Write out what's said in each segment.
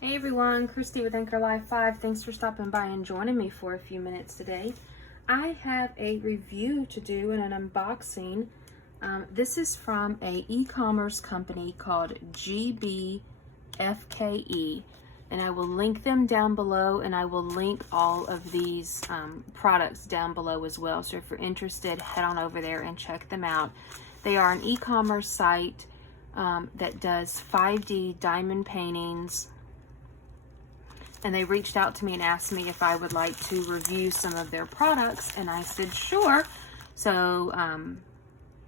Hey everyone, Christy with Anchor Life 5. Thanks for stopping by and joining me for a few minutes today. I have a review to do and an unboxing. This is from a e-commerce company called GBFKE, and I will link them down below, and I will link all of these products down below as well. So if you're interested, head on over there and check them out. They are an e-commerce site that does 5D diamond paintings. And they reached out to me and asked me if I would like to review some of their products, and I said sure. So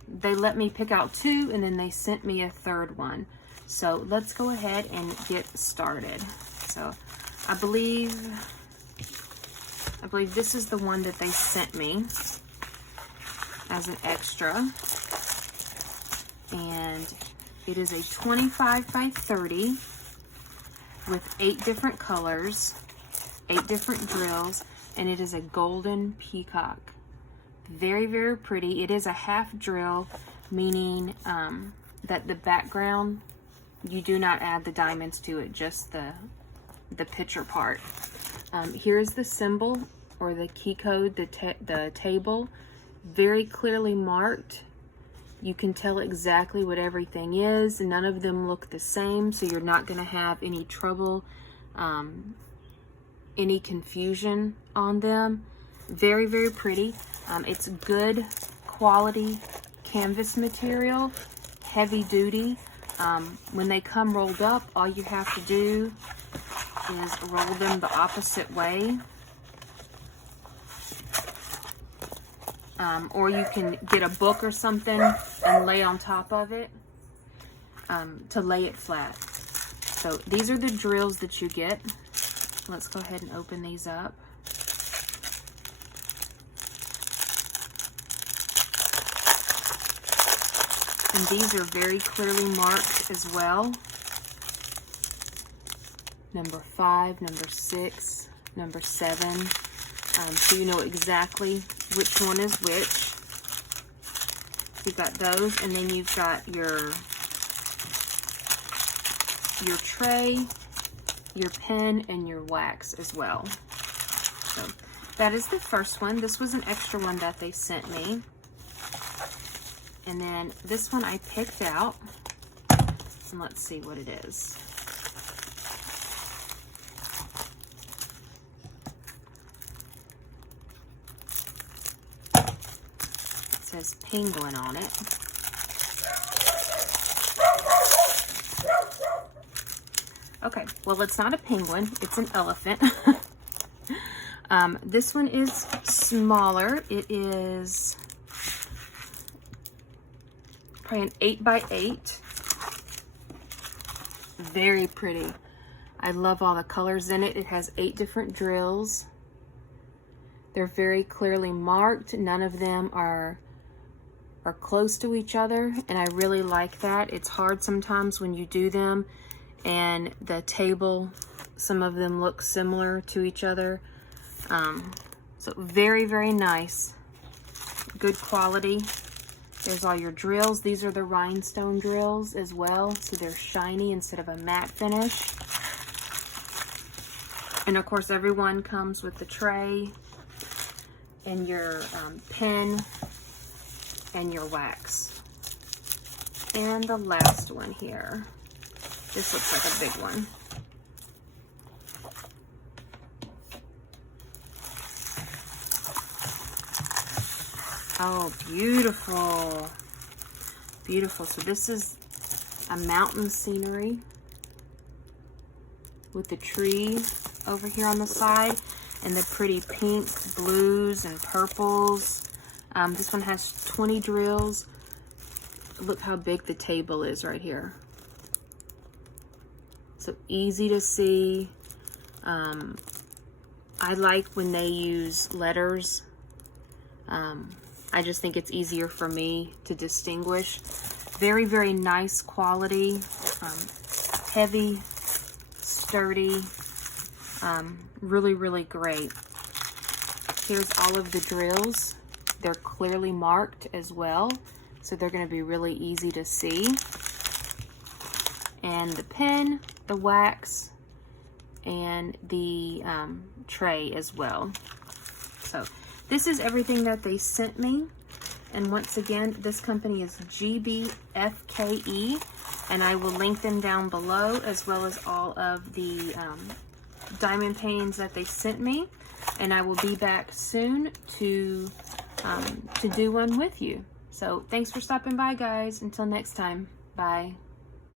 they let me pick out two, and then they sent me a third one. So let's go ahead and get started. So I believe this is the one that they sent me as an extra, and it is a 25 by 30 with 8 different colors, 8 different drills, and it is a golden peacock. Very, very pretty. It is a half drill, meaning that the background, you do not add the diamonds to it, just the picture part. Here's the symbol or the key code, the table, very clearly marked. You can tell exactly what everything is. None of them look the same, so you're not going to have any trouble, any confusion on them. Very, very pretty. It's good quality canvas material, heavy duty. When they come rolled up, all you have to do is roll them the opposite way. Or you can get a book or something and lay on top of it to lay it flat. So these are the drills that you get. Let's go ahead and open these up. And these are very clearly marked as well. Number 5, number 6, number 7. So you know exactly which one is which. You've got those, and then you've got your tray, your pen, and your wax as well. So that is the first one. This was an extra one that they sent me. And then this one I picked out, and let's see what it is. Says penguin on it. Okay, well, it's not a penguin, it's an elephant. This one is smaller. It is probably an 8 by 8. Very pretty. I love all the colors in it. It has 8 different drills. They're very clearly marked. None of them are close to each other, and I really like that. It's hard sometimes when you do them and the table, some of them look similar to each other. So very, very nice. Good quality. There's all your drills. These are the rhinestone drills as well, so they're shiny instead of a matte finish. And of course, everyone comes with the tray and your pen and your wax. And the last one here. This looks like a big one. Oh, beautiful. Beautiful. So this is a mountain scenery with the tree over here on the side and the pretty pink, blues, and purples. This one has 20 drills. Look how big the table is right here. So easy to see. I like when they use letters. I just think it's easier for me to distinguish. Very, very nice quality. Heavy, sturdy. Really, really great. Here's all of the drills. They're clearly marked as well, so they're going to be really easy to see. And the pen, the wax, and the tray as well. So this is everything that they sent me. And once again, this company is GBFKE, and I will link them down below, as well as all of the diamond paintings that they sent me. And I will be back soon to do one with you. So thanks for stopping by, guys. Until next time, bye.